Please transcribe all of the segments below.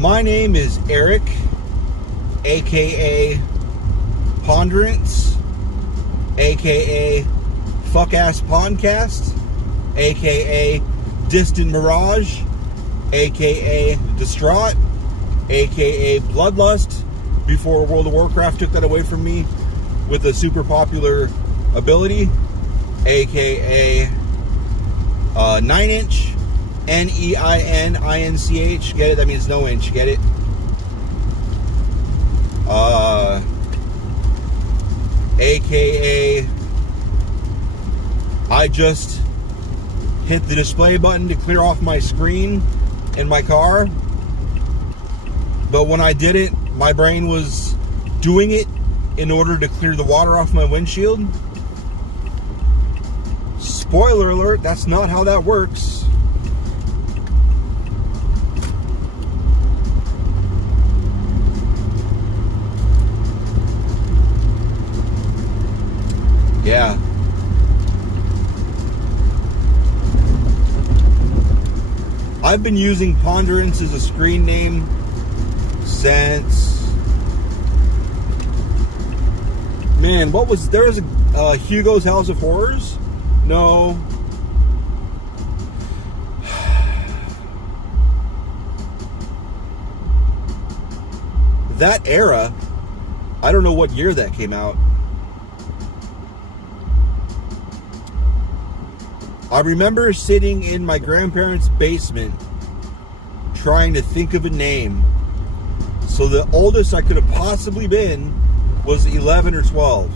My name is Eric, aka Ponderance, aka Fuck Ass Podcast, aka Distant Mirage, aka Distraught, aka Bloodlust, before World of Warcraft took that away from me with a super popular ability, aka 9-inch, Neinch, get it? That means no inch, get it? AKA I just hit the display button to clear off my screen in my car, but when I did it, my brain was doing it in order to clear the water off my windshield. Spoiler alert, that's not how that works. Yeah. I've been using Ponderance as a screen name since... Man, what was... There was a Hugo's House of Horrors? No. That era, I don't know what year that came out. I remember sitting in my grandparents' basement trying to think of a name. So the oldest I could have possibly been was 11 or 12.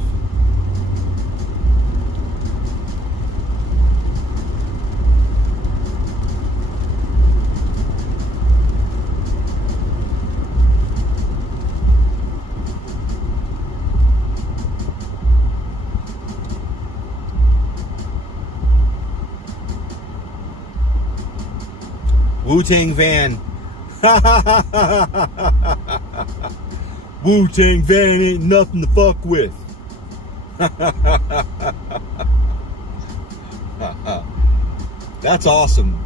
Wu-Tang Van. Wu-Tang Van ain't nothing to fuck with. That's awesome.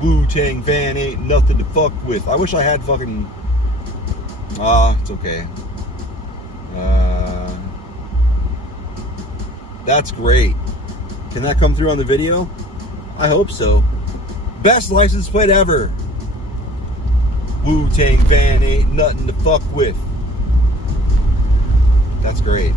Wu-Tang Van ain't nothing to fuck with. I wish I had fucking... it's okay. That's great. Can that come through on the video? I hope so. Best license plate ever. Wu-Tang Van ain't nothing to fuck with. That's great.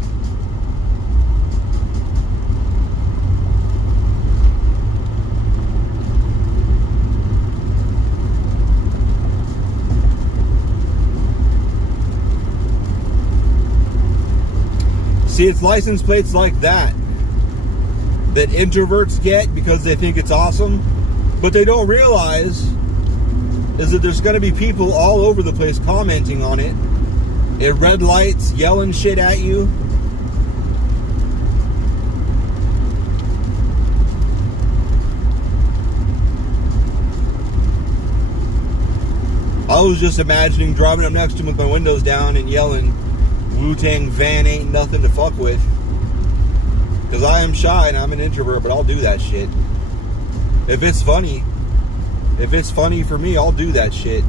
See, it's license plates like that introverts get because they think it's awesome. But they don't realize is that there's going to be people all over the place commenting on it at red lights, yelling shit at you. I was just imagining driving up next to him with my windows down and yelling, Wu-Tang Van ain't nothing to fuck with. Because I am shy and I'm an introvert, but I'll do that shit. If it's funny for me, I'll do that shit.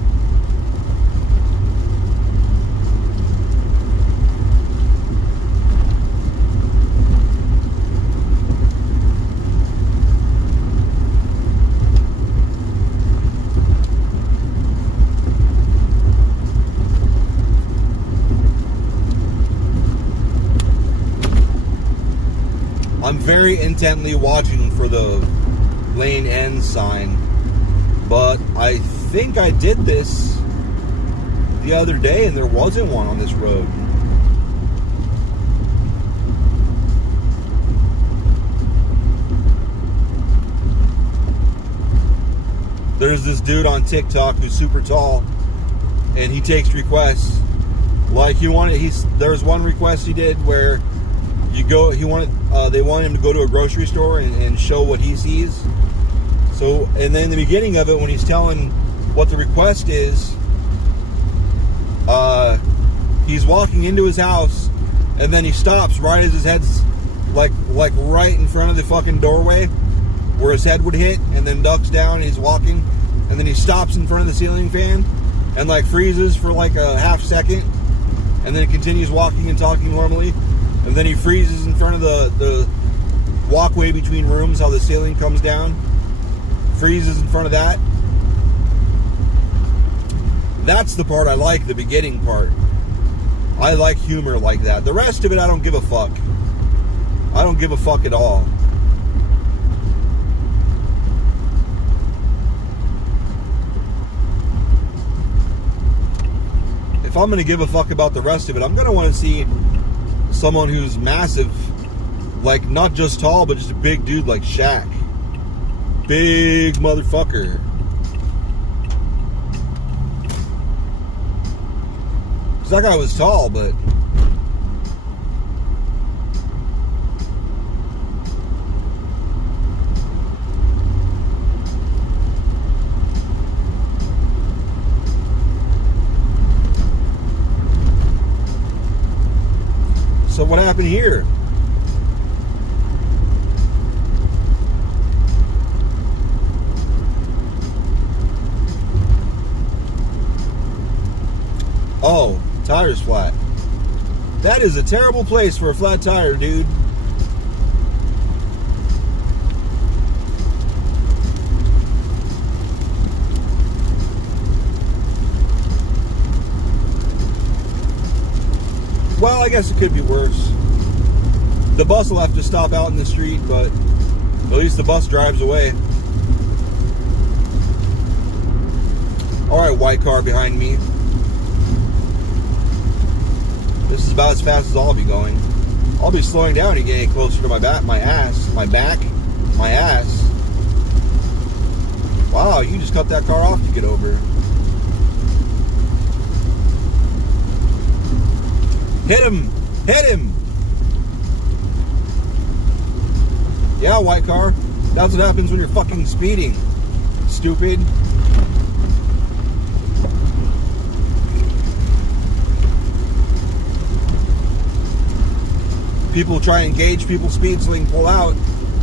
I'm very intently watching for the lane end sign, but I think I did this the other day and there wasn't one on this road. There's this dude on TikTok who's super tall and he takes requests. Like there's one request he did where they wanted him to go to a grocery store and show what he sees. So, and then in the beginning of it, when he's telling what the request is, he's walking into his house, and then he stops right as his head's like right in front of the fucking doorway, where his head would hit, and then ducks down and he's walking, and then he stops in front of the ceiling fan and like freezes for like a half second, and then he continues walking and talking normally, and then he freezes in front of the walkway between rooms, how the ceiling comes down, freezes in front of that. That's the part I like, the beginning part. I like humor like that. The rest of it, I don't give a fuck. I don't give a fuck at all. If I'm going to give a fuck about the rest of it, I'm going to want to see someone who's massive, like not just tall, but just a big dude like Shaq. Big motherfucker. Because that guy was tall, but... So what happened here? Oh, tire's flat. That is a terrible place for a flat tire, dude. Well, I guess it could be worse. The bus will have to stop out in the street, but at least the bus drives away. Alright, white car behind me. This is about as fast as I'll be going. I'll be slowing down and getting closer to my ass. Wow, you just cut that car off to get over. Hit him! Hit him! Yeah, white car. That's what happens when you're fucking speeding. Stupid. People try and gauge people's speed so they can pull out.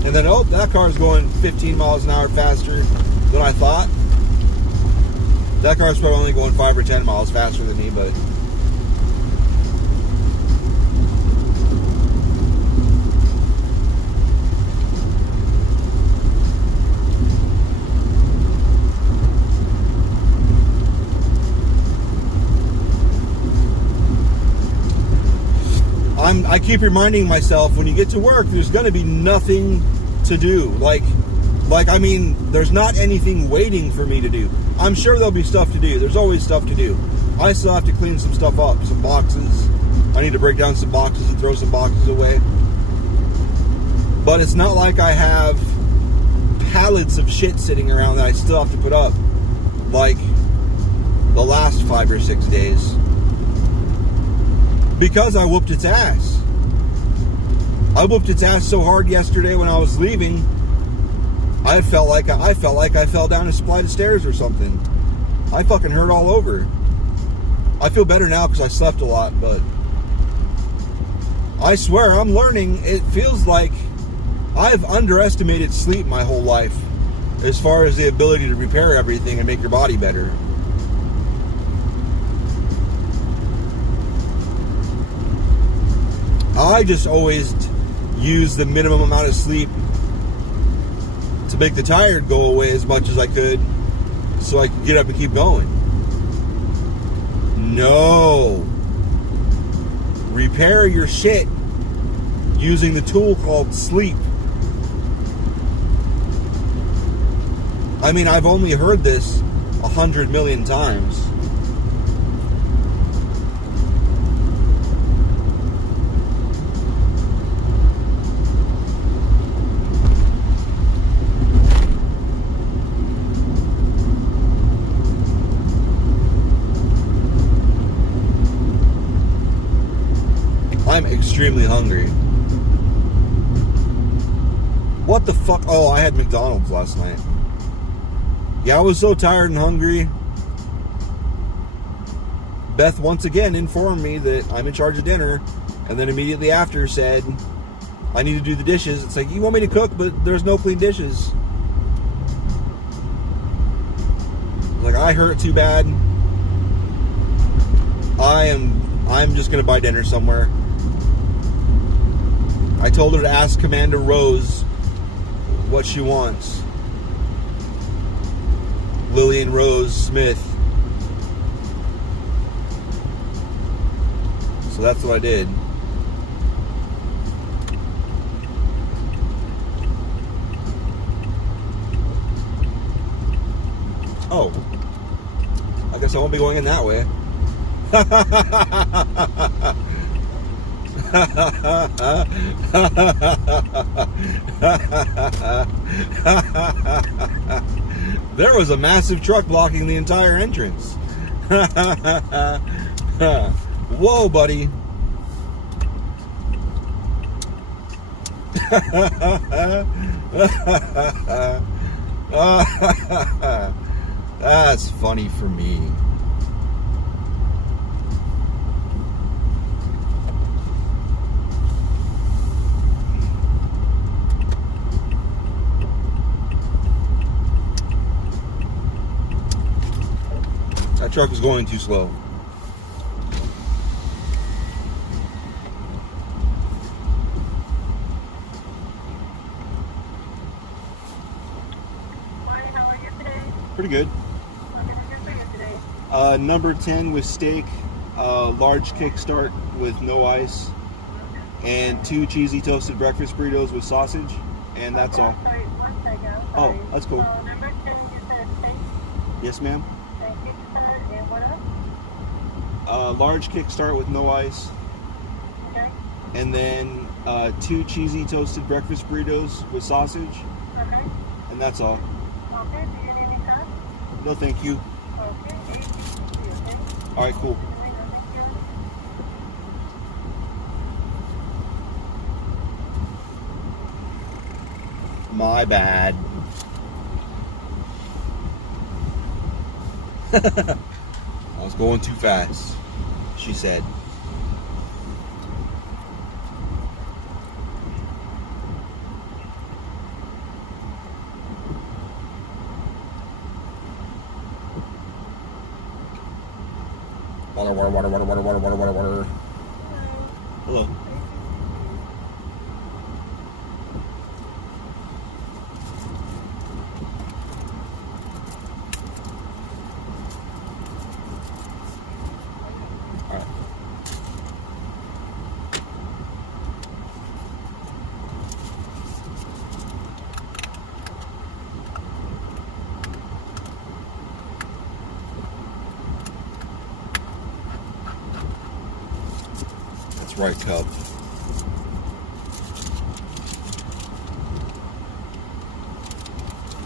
And then, oh, that car's going 15 miles an hour faster than I thought. That car's probably only going 5 or 10 miles faster than me, but... I keep reminding myself, when you get to work, there's going to be nothing to do. Like, I mean, there's not anything waiting for me to do. I'm sure there'll be stuff to do. There's always stuff to do. I still have to clean some stuff up, some boxes. I need to break down some boxes and throw some boxes away. But it's not like I have pallets of shit sitting around that I still have to put up, like the last 5 or 6 days. Because I whooped its ass. I whooped its ass so hard yesterday when I was leaving, I felt like I fell down a flight of stairs or something. I fucking hurt all over. I feel better now because I slept a lot, but I swear I'm learning. It feels like I've underestimated sleep my whole life as far as the ability to repair everything and make your body better. I just always use the minimum amount of sleep to make the tired go away as much as I could so I could get up and keep going. No. Repair your shit using the tool called sleep. I mean, I've only heard this 100 million times. I'm extremely hungry. What the fuck? Oh, I had McDonald's last night. Yeah, I was so tired and hungry. Beth once again informed me that I'm in charge of dinner, and then immediately after said, I need to do the dishes. It's like, you want me to cook, but there's no clean dishes. Like, I hurt too bad. I'm just gonna buy dinner somewhere. I told her to ask Commander Rose what she wants. Lillian Rose Smith. So that's what I did. Oh, I guess I won't be going in that way. There was a massive truck blocking the entire entrance. Whoa, buddy. That's funny for me. That truck was going too slow. Hi, how are you today? Pretty good. What can I do for you today? Number 10 with steak, large kickstart with no ice, and 2 cheesy toasted breakfast burritos with sausage, and that's all. Sorry, 1 second. Oh, that's cool. Number 10, you said steak. Yes, ma'am. Thank you, sir. And what else? Large kickstart with no ice, Okay. and then 2 cheesy toasted breakfast burritos with sausage, Okay. and that's all. Okay. Do you need any sauce? No, thank you. Okay. Okay. All right, cool. Thank you. My bad. I was going too fast, she said. Water, water, water, water, water, water, water, water, water. Hello. All right. That's right, Cub.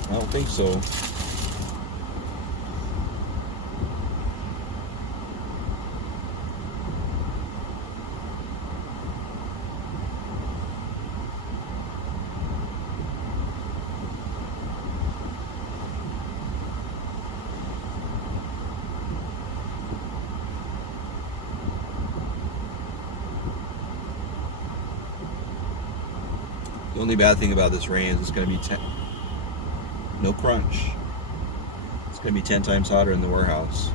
I don't think so. The only bad thing about this rain is it's going to be no crunch. It's going to be 10 times hotter in the warehouse.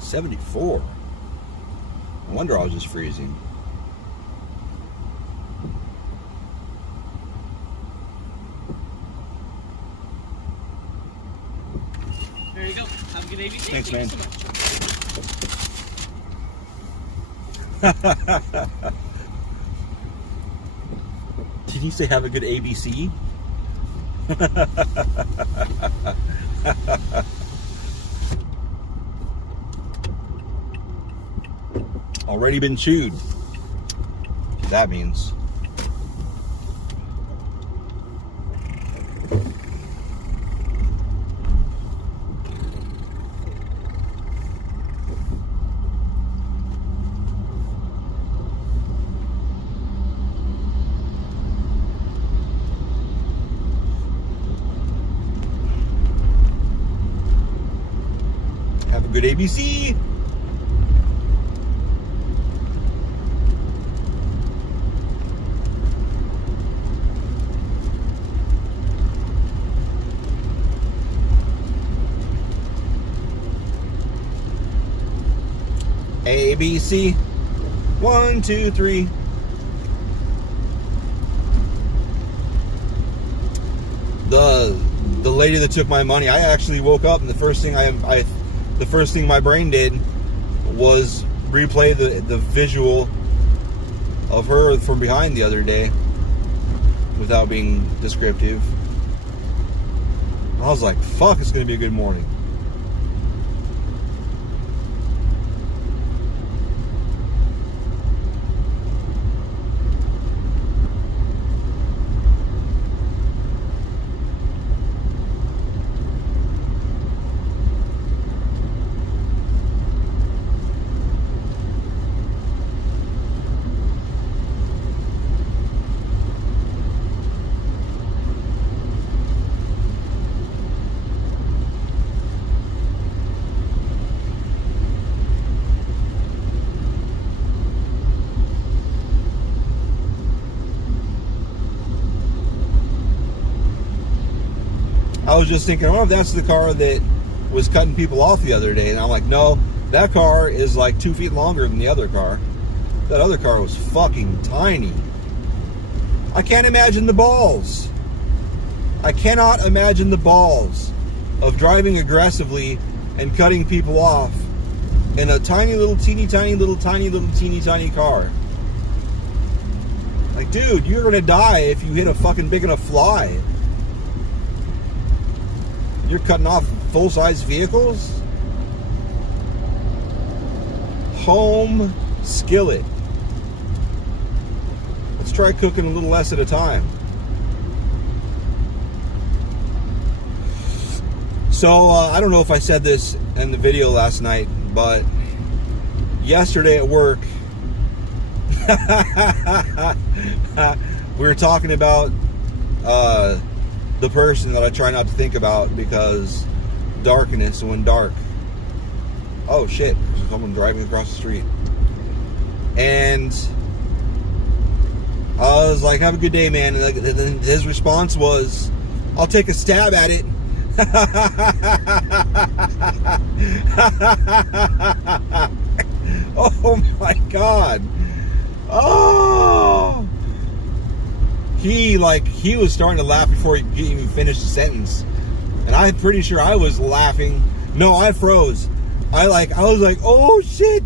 $74. No wonder I was just freezing. There you go. Have a good ABC. Thanks, man. Thank you so much. Did he say have a good ABC? Already been chewed. That means. a good ABC. ABC. 1, 2, 3. The lady that took my money, I actually woke up and the first thing my brain did was replay the visual of her from behind the other day without being descriptive. I was like, fuck, it's gonna be a good morning. I was just thinking, oh, that's the car that was cutting people off the other day. And I'm like, no, that car is like 2 feet longer than the other car. That other car was fucking tiny. I can't imagine the balls. I cannot imagine the balls of driving aggressively and cutting people off in a tiny little teeny tiny car. Like, dude, you're gonna die if you hit a fucking big enough fly. You're cutting off full-size vehicles? Home skillet. Let's try cooking a little less at a time. So, I don't know if I said this in the video last night, but yesterday at work, we were talking about the person that I try not to think about because darkness when dark. Oh shit, there's someone driving across the street. And I was like, have a good day, man. And his response was, I'll take a stab at it. Oh my God. Oh, he was starting to laugh before he even finished the sentence, and I'm pretty sure I was laughing. No, I froze. I was like, oh shit.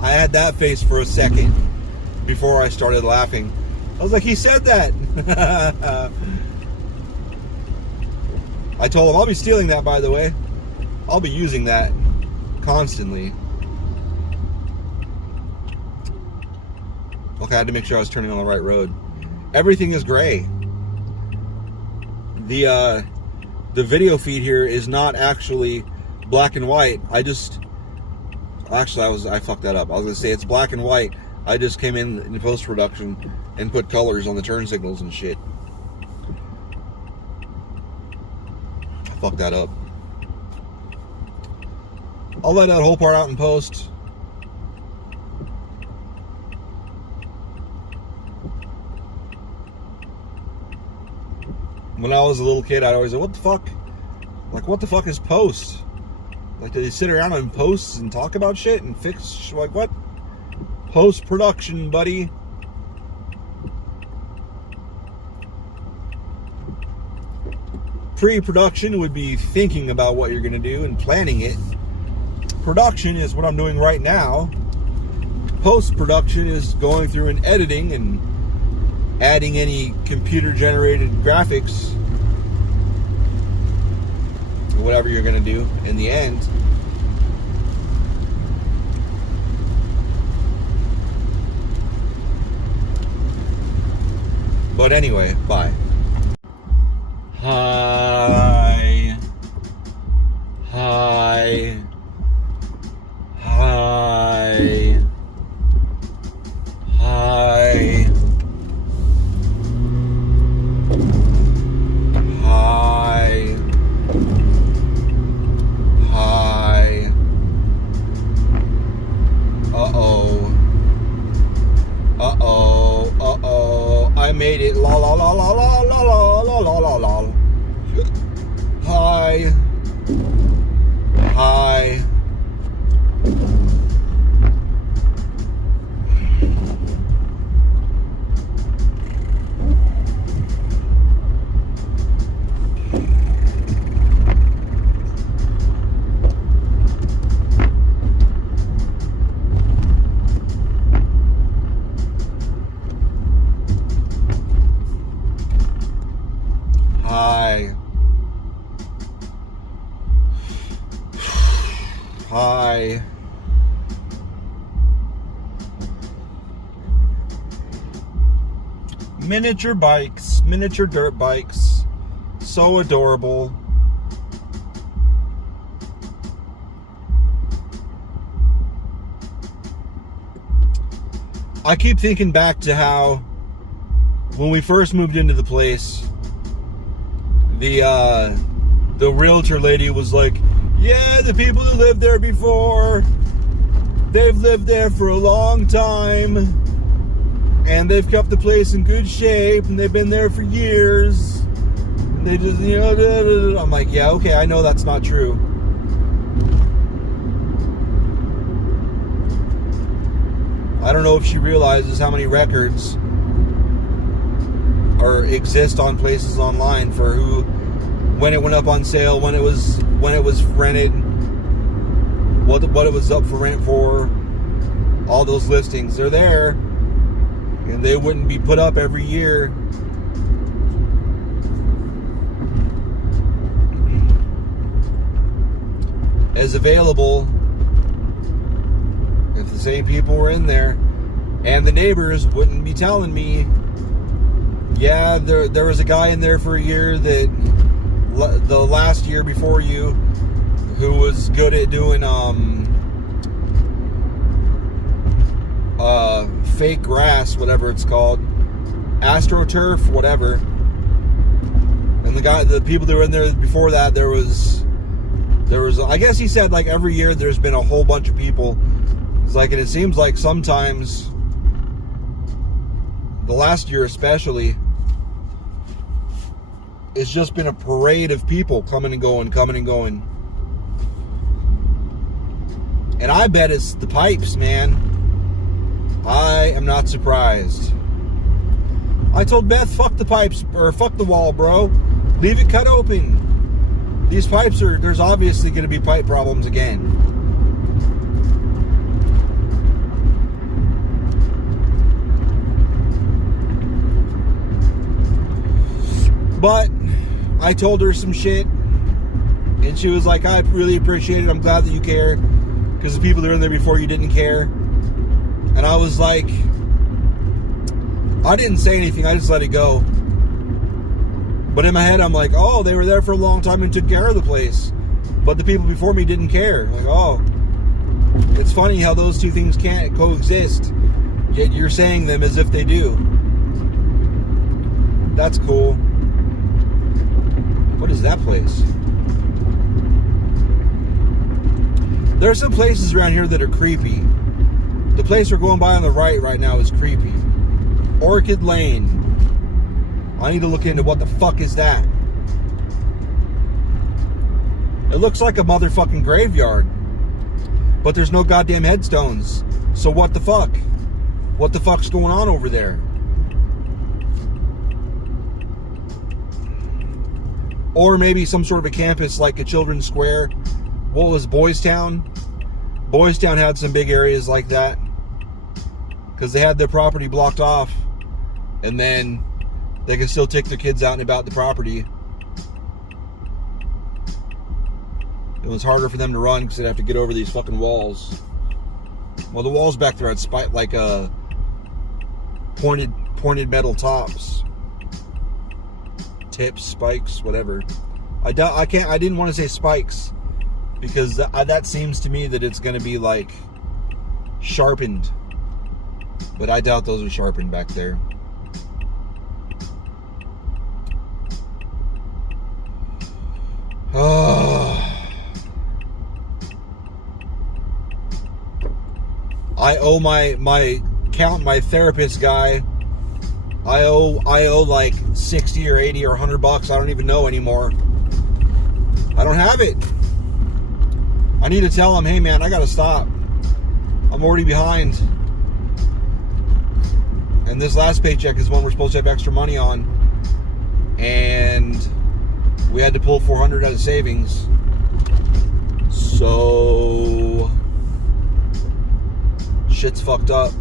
I had that face for a second before I started laughing. I was like, he said that. I told him, I'll be stealing that, by the way. I'll be using that constantly. Okay, I had to make sure I was turning on the right road. Everything is gray. The video feed here is not actually black and white. I fucked that up. I was gonna say it's black and white. I just came in post-production and put colors on the turn signals and shit. I fucked that up. I'll let that whole part out in post. When I was a little kid, I'd always say, what the fuck? Like, what the fuck is post? Like, do they sit around and post and talk about shit and fix, like, what? Post-production, buddy. Pre-production would be thinking about what you're going to do and planning it. Production is what I'm doing right now. Post-production is going through and editing and adding any computer-generated graphics or whatever you're going to do in the end. But anyway, bye. Hi. Hi. Hi. Hi. Hi. Hi. Hi. Miniature bikes, miniature dirt bikes. So adorable. I keep thinking back to how when we first moved into the place, the realtor lady was like, yeah, the people who lived there before, they've lived there for a long time, and they've kept the place in good shape, and they've been there for years. And they just, you know, blah, blah, blah. I'm like, yeah, okay, I know that's not true. I don't know if she realizes how many records exist on places online for who, when it went up on sale, when it was rented, what it was up for rent for. All those listings, they're there, and they wouldn't be put up every year. As available if the same people were in there. And the neighbors wouldn't be telling me, yeah, there was a guy in there for a year that the last year before you who was good at doing fake grass, whatever it's called, astroturf, whatever. And the people that were in there before that, there was I guess he said like every year there's been a whole bunch of people. It's like, and it seems like sometimes, the last year especially, it's just been a parade of people coming and going. And I bet it's the pipes, man. I am not surprised. I told Beth, fuck the pipes, or fuck the wall, bro. Leave it cut open. These pipes there's obviously going to be pipe problems again. But I told her some shit, and she was like, I really appreciate it. I'm glad that you care, because the people that were in there before you didn't care. And I was like, I didn't say anything. I just let it go. But in my head, I'm like, oh, they were there for a long time and took care of the place. But the people before me didn't care. Like, oh, it's funny how those two things can't coexist, yet you're saying them as if they do. That's cool. What is that place? There are some places around here that are creepy. The place we're going by on the right now is creepy. Orchid Lane. I need to look into what the fuck is that. It looks like a motherfucking graveyard. But there's no goddamn headstones. So what the fuck? What the fuck's going on over there? Or maybe some sort of a campus like a children's square. What was Boys Town? Boys Town had some big areas like that, because they had their property blocked off, and then they could still take their kids out and about the property. It was harder for them to run because they'd have to get over these fucking walls. Well, the walls back there had pointed metal tops. Tips, spikes, whatever. I didn't want to say spikes, because that seems to me that it's going to be like sharpened. But I doubt those are sharpened back there. I owe my therapist guy, I owe like 60 or 80 or 100 bucks. I don't even know anymore. I don't have it. I need to tell him, hey man, I gotta stop. I'm already behind. And this last paycheck is one we're supposed to have extra money on. And we had to pull 400 out of savings. So shit's fucked up.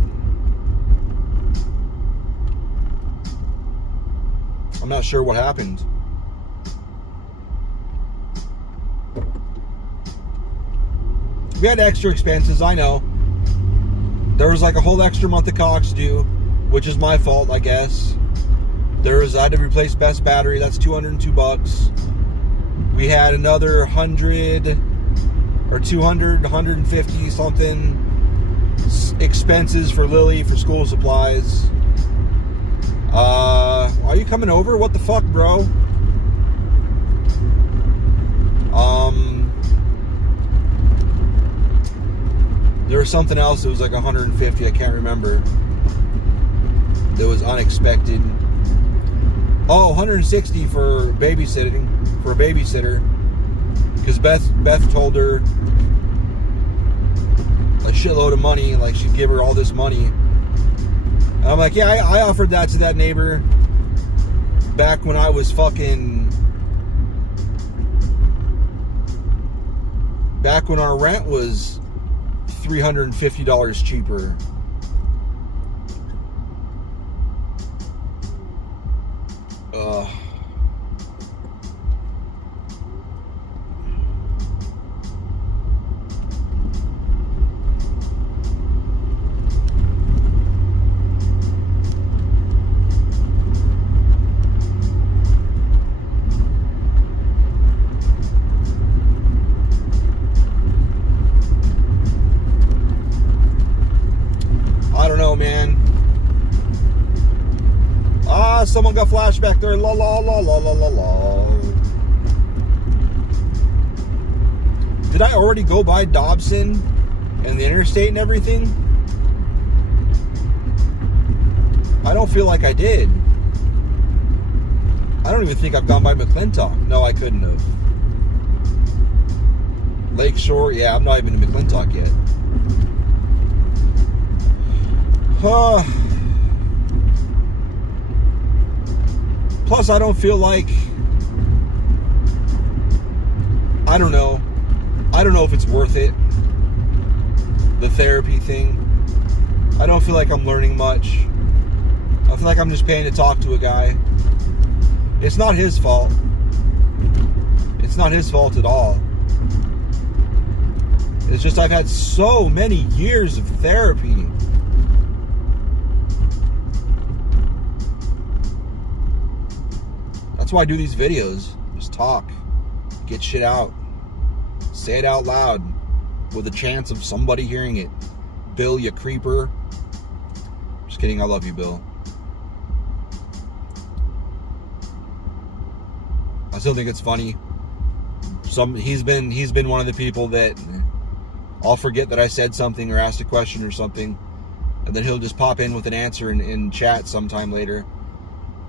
I'm not sure what happened. We had extra expenses, I know. There was like a whole extra month of Cox due, which is my fault, I guess. I had to replace best battery, that's $202. We had another 100 or 200, 150 something expenses for Lily for school supplies. Are you coming over? What the fuck, bro? There was something else that was like 150, I can't remember. That was unexpected. Oh, 160 for babysitting, for a babysitter. Because Beth told her a shitload of money, like she'd give her all this money. And I'm like, yeah, I offered that to that neighbor back when I was back when our rent was $350 cheaper. I don't know, man. Someone got flashback there. La la la la la la la. Did I already go by Dobson and the interstate and everything? I don't feel like I did. I don't even think I've gone by McClintock. No, I couldn't have. Lakeshore, yeah, I'm not even in McClintock yet. Plus, I don't feel like... I don't know. I don't know if it's worth it. The therapy thing. I don't feel like I'm learning much. I feel like I'm just paying to talk to a guy. It's not his fault. It's not his fault at all. It's just I've had so many years of therapy. That's why I do these videos. Just talk. Get shit out. Say it out loud with a chance of somebody hearing it. Bill, you creeper. Just kidding. I love you, Bill. I still think it's funny. He's been one of the people that I'll forget that I said something or asked a question or something, and then he'll just pop in with an answer in chat sometime later.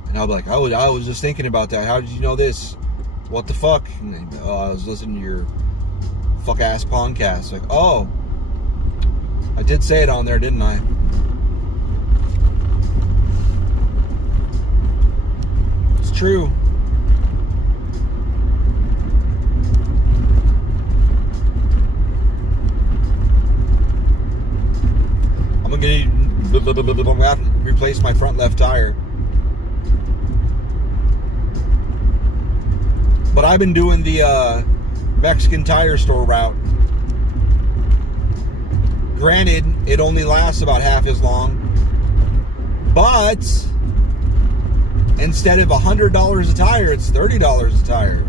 And I'll be like, I was just thinking about that. How did you know this? What the fuck? And I was listening to your fuck ass podcast. Like, oh, I did say it on there, didn't I? It's true. I'm gonna have to replace my front left tire. But I've been doing the Mexican tire store route. Granted, it only lasts about half as long. But instead of $100 a tire, it's $30 a tire.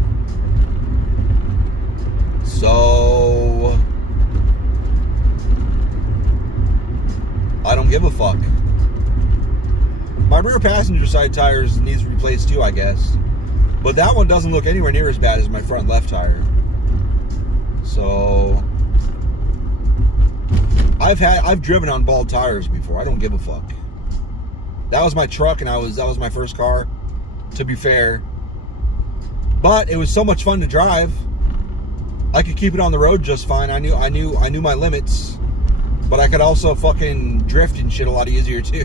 So I don't give a fuck. My rear passenger side tires needs replaced too, I guess. But that one doesn't look anywhere near as bad as my front left tire. So I've driven on bald tires before. I don't give a fuck. That was my truck, and that was my first car, to be fair. But it was so much fun to drive. I could keep it on the road just fine. I knew my limits. But I could also fucking drift and shit a lot easier too.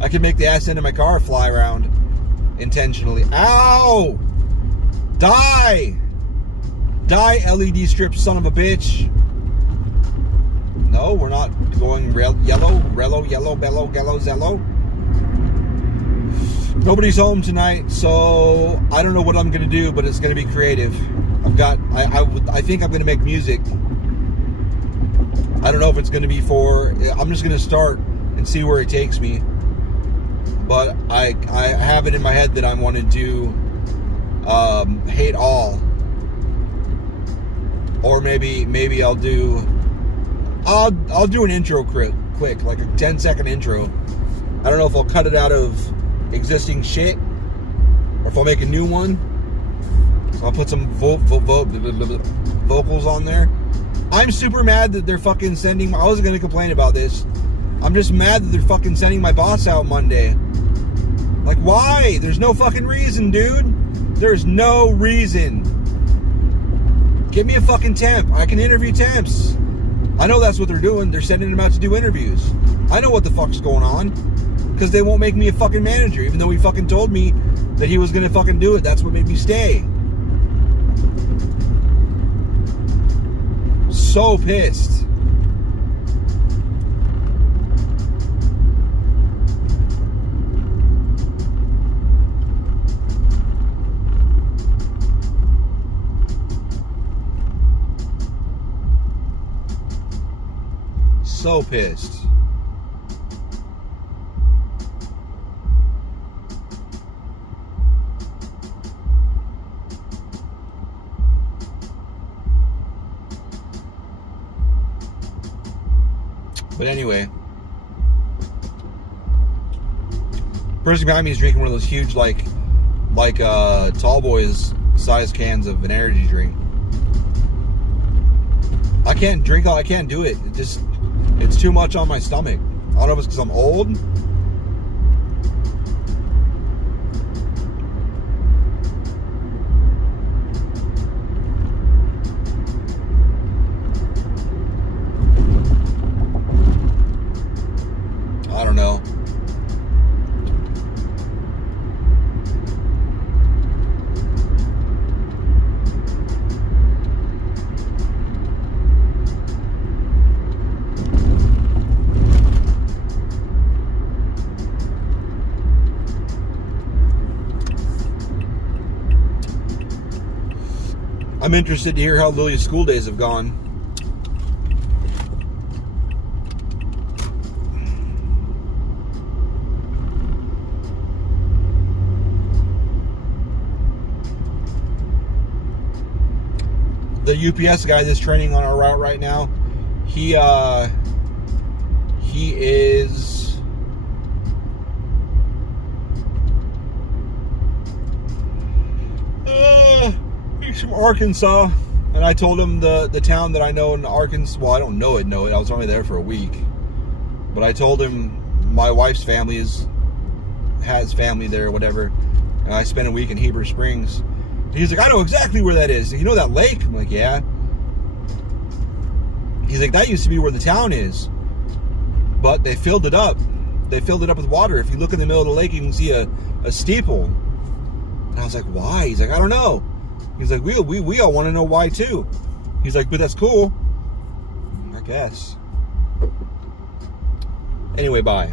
I could make the ass end of my car fly around intentionally. Ow! Die! Die, LED strip, son of a bitch. No, we're not going yellow, rello, yellow, bellow, gello, zello. Nobody's home tonight, so I don't know what I'm gonna do, but it's gonna be creative. I think I'm gonna make music. I don't know if it's gonna be I'm just gonna start and see where it takes me. But I have it in my head that I want to do Hate All. Or maybe I'll do an intro quick, like a 10-second intro. I don't know if I'll cut it out of existing shit or if I'll make a new one. So I'll put some vocals on there. I'm super mad that they're fucking sending. I wasn't gonna complain about this. I'm just mad that they're fucking sending my boss out Monday. Like, why? There's no fucking reason, dude. There's no reason. Give me a fucking temp. I can interview temps. I know that's what they're doing. They're sending them out to do interviews. I know what the fuck's going on. Because they won't make me a fucking manager, even though he fucking told me that he was gonna fucking do it. That's what made me stay. So pissed. So pissed. But anyway, person behind me is drinking one of those huge, like tall boys size cans of an energy drink. I can't drink all. I can't do it. It's too much on my stomach. I don't know if it's because I'm old. I don't know. I'm interested to hear how Lilia's school days have gone. The UPS guy that's training on our route right now, he is he's from Arkansas, and I told him the town that I know in Arkansas. Well, I don't know it. I was only there for a week, but I told him my wife's family has family there, or whatever, and I spent a week in Heber Springs. He's like, I know exactly where that is. You know that lake? I'm like, yeah. He's like, that used to be where the town is, but they filled it up. They filled it up with water. If you look in the middle of the lake, you can see a steeple. And I was like, why? He's like, I don't know. He's like, we all want to know why too. He's like, but that's cool. I guess. Anyway, bye.